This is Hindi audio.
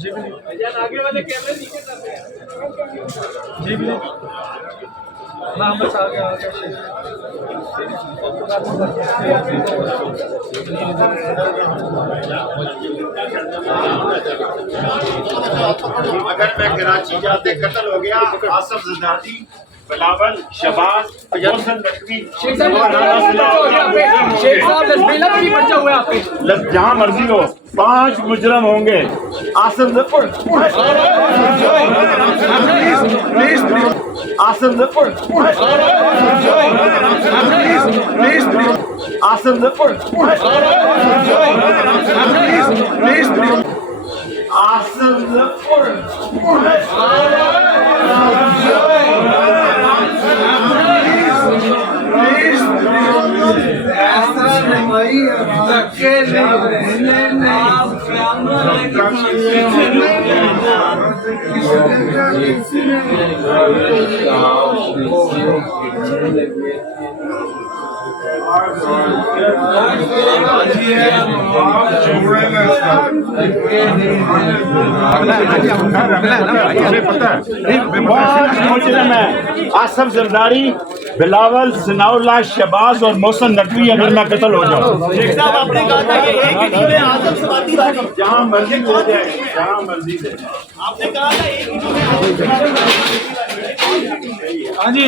जी भैया आगे वाले कैमरे नीचे कर रहे हैं। जी भैया हाँ बस आ गया अगर मैं कराची जाते कत्ल हो गया आसफ जरदारी बिलावल शबाज शेख साहब हुआ आप पे जहाँ मर्जी हो 5 मुजरम होंगे आसफ आसफ आसफ जरदारी बिलावल सनाउल्लाह शबाज और मोहसिन नकवी अगर मैं कत्ल हो जाऊँ शेख साहब आपने कहा था कि एक ही दिन में आजम समाती वाली जहाँ मर्जी हो जाए जहाँ मर्जी से आपने कहा था एक ही दिन में आजम समाती वाली। हाँ जी